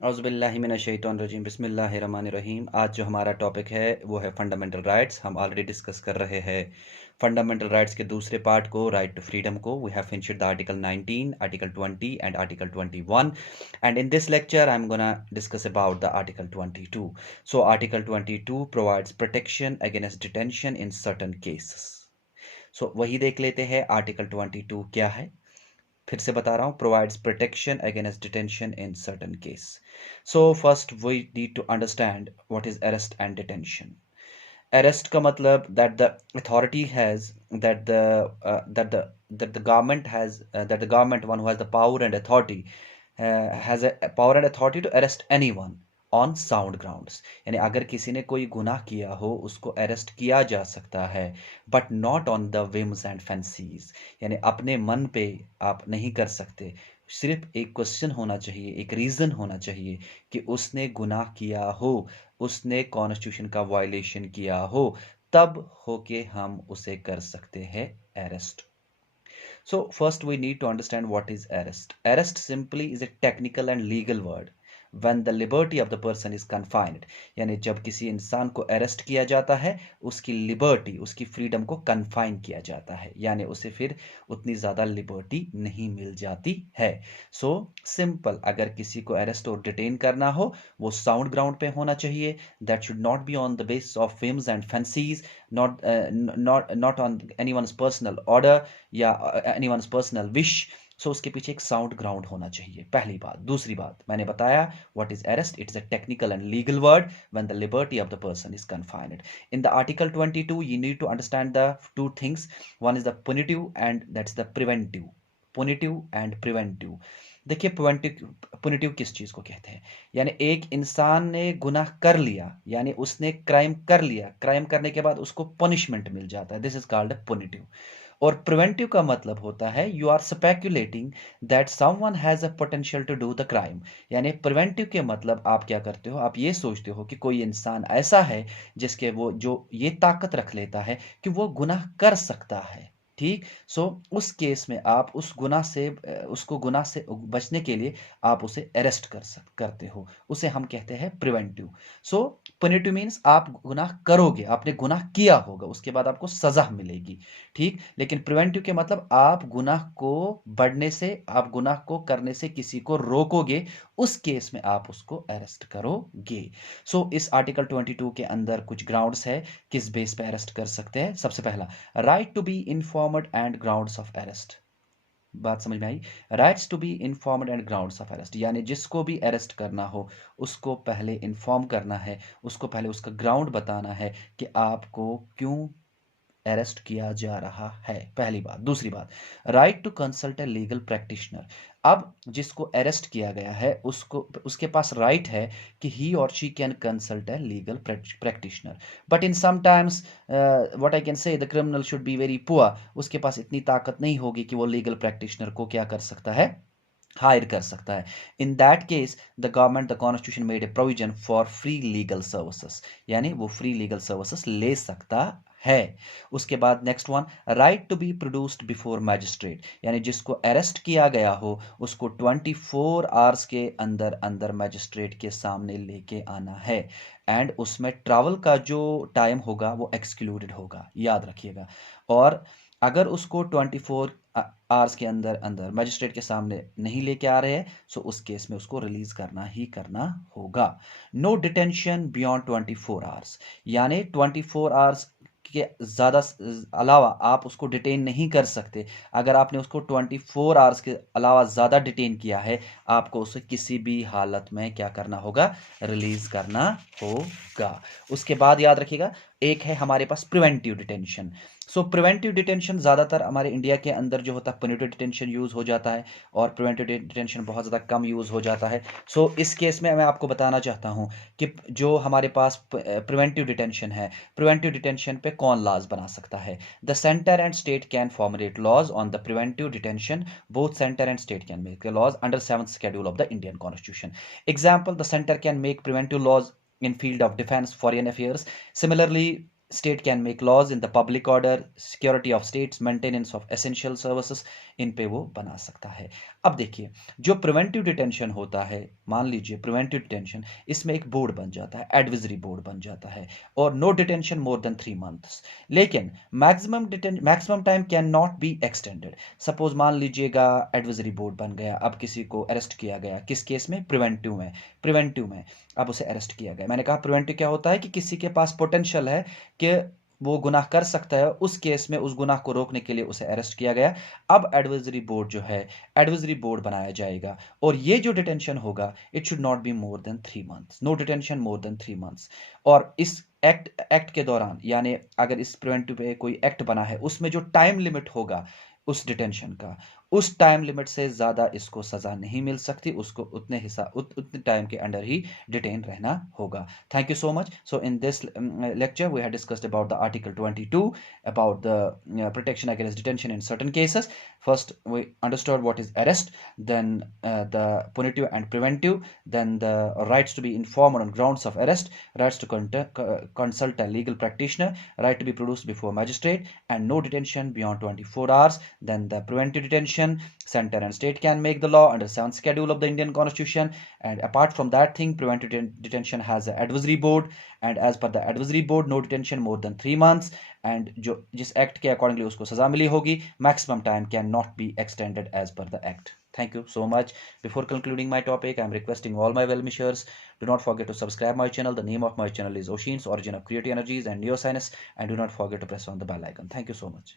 औज़ुबिल्लाहिमिनश्शैतानिर्रजीम बिस्मिल्लाहिर्रहमानिर्रहीम। आज जो हमारा टॉपिक है वो है फंडामेंटल राइट्स। हम ऑलरेडी डिस्कस कर रहे हैं फंडामेंटल राइट्स के दूसरे पार्ट को, राइट टू फ्रीडम को। We have finished the article 19, article 20 and article 21, and in this lecture I am gonna discuss about the article 22. So article 22 provides protection against detention in certain cases. So वही देख लेते हैं article 22 क्या है। फिर से बता रहा हूं, provides protection against detention in certain case. So first we need to understand what is arrest and detention. Arrest का मतलब that the authority has that the that the government has that the government one who has the power and authority has a power and authority to arrest anyone on sound grounds. यानी अगर किसी ने कोई गुनाह किया हो उसको arrest किया जा सकता है, but not on the whims and fancies. यानी अपने मन पे आप नहीं कर सकते। सिर्फ एक क्वेश्चन होना चाहिए, एक रीज़न होना चाहिए कि उसने गुनाह किया हो, उसने कॉन्स्टिट्यूशन का वायलेशन किया हो, तब होके हम उसे कर सकते हैं arrest. So first we need to understand what is arrest. Arrest simply is a technical and legal word when the liberty of the person is confined. यानी जब किसी इंसान को अरेस्ट किया जाता है उसकी लिबर्टी, उसकी फ्रीडम को कन्फाइन किया जाता है, यानी उसे फिर उतनी ज़्यादा लिबर्टी नहीं मिल जाती है। सो सिंपल, अगर किसी को अरेस्ट और डिटेन करना हो वो साउंड ग्राउंड पे होना चाहिए। That should not be on the basis of whims and fancies, not on anyone's personal order या एनीवन्स पर्सनल विश। सो उसके पीछे एक साउंड ग्राउंड होना चाहिए, पहली बात। दूसरी बात मैंने बताया, what is arrest? It is a technical and legal word when the liberty of the person is confined. In the article 22 you need to understand the two things. One is the punitive and that's the preventive. पुनिटिव and preventive. देखिए, पुनिटिव किस चीज को कहते हैं? यानी एक इंसान ने गुनाह कर लिया, यानी उसने क्राइम कर लिया, क्राइम करने के बाद उसको पनिशमेंट मिल जाता है, दिस इज कॉल्ड पुनिटिव। और प्रिवेंटिव का मतलब होता है you are speculating that someone has a potential to do the crime. यानी प्रिवेंटिव के मतलब आप क्या करते हो, आप ये सोचते हो कि कोई इंसान ऐसा है जिसके वो जो ये ताकत रख लेता है कि वो गुनाह कर सकता है। ठीक। सो उस केस में आप उस गुनाह से उसको गुनाह से बचने के लिए आप उसे अरेस्ट करते हो, उसे हम कहते हैं प्रिवेंटिव। सो पुनिटिव मीन्स आप गुनाह करोगे, आपने गुनाह किया होगा, उसके बाद आपको सजा मिलेगी। ठीक। लेकिन प्रिवेंटिव के मतलब आप गुनाह को बढ़ने से, आप गुनाह को करने से किसी को रोकोगे, उस केस में आप उसको अरेस्ट करोगे। सो इस आर्टिकल 22 के अंदर कुछ ग्राउंड्स है किस बेस पे अरेस्ट कर सकते हैं। सबसे पहला, right to be informed and grounds of arrest. बात समझ में आई? Rights to be informed and grounds of arrest, यानी जिसको भी अरेस्ट करना हो उसको पहले इन्फॉर्म करना है, उसको पहले उसका ग्राउंड बताना है कि आपको क्यों अरेस्ट किया जा रहा है, पहली बात। दूसरी बात, right to consult a legal practitioner. अब जिसको अरेस्ट किया गया है उसको, उसके पास राइट है कि ही और she can consult a legal practitioner, but in some times what I can say the criminal should be very poor. उसके पास इतनी ताकत नहीं होगी कि वो लीगल प्रैक्टिशनर को क्या कर सकता है, हायर कर सकता है। In that case the government, the constitution made a provision for free legal services, यानी वो फ्री लीगल सर्विसेज ले सकता है। उसके बाद next one, right to be produced before magistrate, यानी जिसको अरेस्ट किया गया हो उसको 24 आवर्स के अंदर अंदर मैजिस्ट्रेट के सामने लेके आना है, एंड उसमें ट्रैवल का जो टाइम होगा वो एक्सक्लूडेड होगा, याद रखिएगा। और अगर उसको 24 आवर्स के अंदर अंदर मैजिस्ट्रेट के सामने नहीं लेके आ रहे हैं, सो उस केस में उसको रिलीज करना ही करना होगा। नो डिटेंशन बियॉन्ड 24 आवर्स, यानी 24 आवर्स के ज़्यादा अलावा आप उसको डिटेन नहीं कर सकते। अगर आपने उसको 24 आवर्स के अलावा ज़्यादा डिटेन किया है, आपको उसे किसी भी हालत में क्या करना होगा, रिलीज करना होगा। उसके बाद याद रखिएगा, एक है हमारे पास प्रिवेंटिव डिटेंशन। सो प्रिवेंटिव डिटेंशन ज़्यादातर हमारे इंडिया के अंदर जो होता है पुनिटिव डिटेंशन यूज़ हो जाता है, और प्रिवेंटिव डिटेंशन बहुत ज़्यादा कम यूज़ हो जाता है। सो इस केस में मैं आपको बताना चाहता हूँ कि जो हमारे पास प्रिवेंटिव डिटेंशन है, प्रिवेंटिव डिटेंशन पे कौन लॉज बना सकता है? The centre and state can formulate laws on the preventive detention. Both centre and state can make laws under 7th schedule of the Indian constitution. Example, the centre can make preventive laws in field of defense, foreign affairs. Similarly, state can make laws in the public order, security of states, maintenance of essential services, इन पे वो बना सकता है। अब देखिए, जो preventive detention होता है, मान लीजिए प्रिवेंटिव डिटेंशन, इसमें एक बोर्ड बन जाता है, एडविजरी बोर्ड बन जाता है, और no detention more than 3 months। लेकिन maximum time can not be extended. Suppose मान लीजिएगा एडविजरी बोर्ड बन गया, अब किसी को अरेस्ट किया गया, किस केस में? प्रिवेंटिव में अब उसे अरेस्ट किया गया। मैंने कहा प्रिवेंटिव क्या होता है कि किसी के पास पोटेंशियल है कि वो गुनाह कर सकता है, उस केस में उस गुनाह को रोकने के लिए उसे अरेस्ट किया गया। अब एडवाइजरी बोर्ड जो है, एडवाइजरी बोर्ड बनाया जाएगा, और ये जो डिटेंशन होगा, it should not be more than 3 months, no detention more than 3 months। और इस एक्ट के दौरान, यानी अगर इस प्रिवेंटिव पे कोई एक्ट बना है, उसमें जो टाइम लिमिट होगा उस डिटेंशन का, उस टाइम लिमिट से ज़्यादा इसको सज़ा नहीं मिल सकती, उसको उतने टाइम के अंडर ही डिटेन रहना होगा। Thank you so much. So in this lecture we had discussed about the article 22, about the protection against detention in certain cases. First we understood what is arrest, then the punitive and preventive, then the rights to be informed on grounds of arrest, rights to consult a legal practitioner, right to be produced before magistrate, and no detention beyond 24 hours. Then the preventive detention, center and state can make the law under 7th schedule of the Indian Constitution. And apart from that thing, preventive detention has an advisory board, and as per the advisory board, no detention more than 3 months, and जो जिस act के accordingly उसको सजा मिली होगी, maximum time can not be extended as per the act. Thank you so much. Before concluding my topic, I am requesting all my well-wishers, do not forget to subscribe my channel. The name of my channel is Oshin's Origin of Creative Energies and Neoscience, and do not forget to press on the bell icon. Thank you so much.